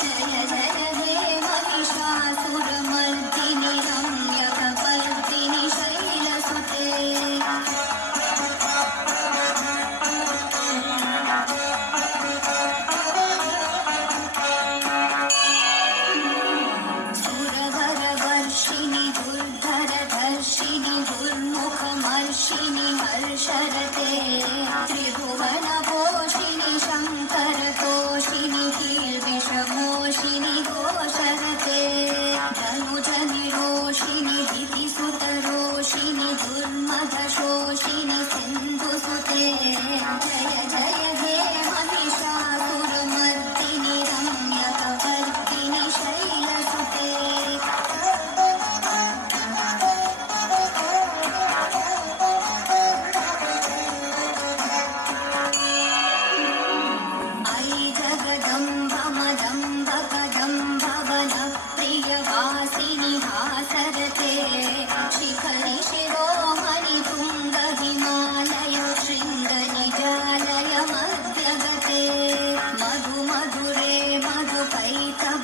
जय जय हे महिषासुरमर्दिनि रम्यकपर्दिनि शैलसुते सुरवरवर्षिणि दुर्धरधर्षिणि दुर्मुखमर्षिणि हर्षरते त्रिभुवनपोषिणि शङ्करतोषिणि कीर्विषमोषिणि घोषरते धनुजनिरोषिणि दितिसुतरोषिणि दुर्मदशोषिणि सिन्धुसुते जय जय हे महिषासुरमर्दिनि रम्यकपर्दिनि शैलसुते ऐ जगदम्बमदम्बकदम्भवनप्रियवासिनि हासरते शिखरि शिरोमणि तुङ्गहिमालय शृङ्गनिजालय मध्यगते मधुमधुरे मधुकैटभगन्धिनि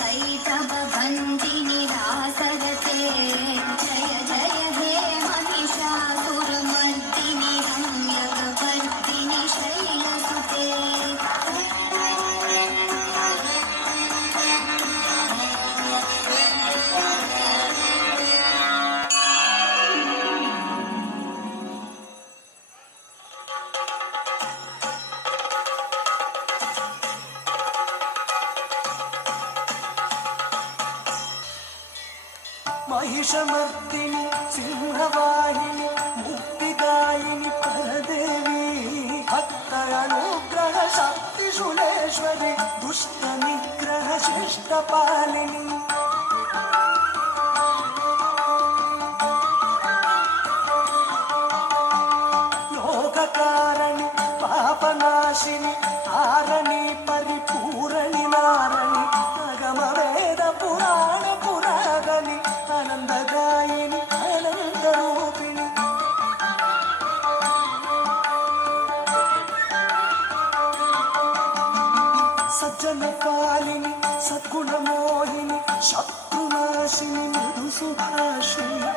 कैटभभञ्जिनि हासरते जय जय हे महिषासुरमर्दिनि रम्यकपर्दिनि शैलसुते महिषमर्दिनि सिंहवाहिनि मुक्तिदायिनि परदेवी भक्तनुग्रह शक्तिशूलेश्वरि दुष्टनिग्रह शिष्टपालिनि लोककारणि पापनाशिनि तारणि परिपूरणि नारणि अगमवेद पुराण पुरागनि आनन्ददायिनि आनन्दरूपिणि सज्जनपालिनि सद्गुणमोहिनि शत्रुनाशिनि मृदुसुभाषिणि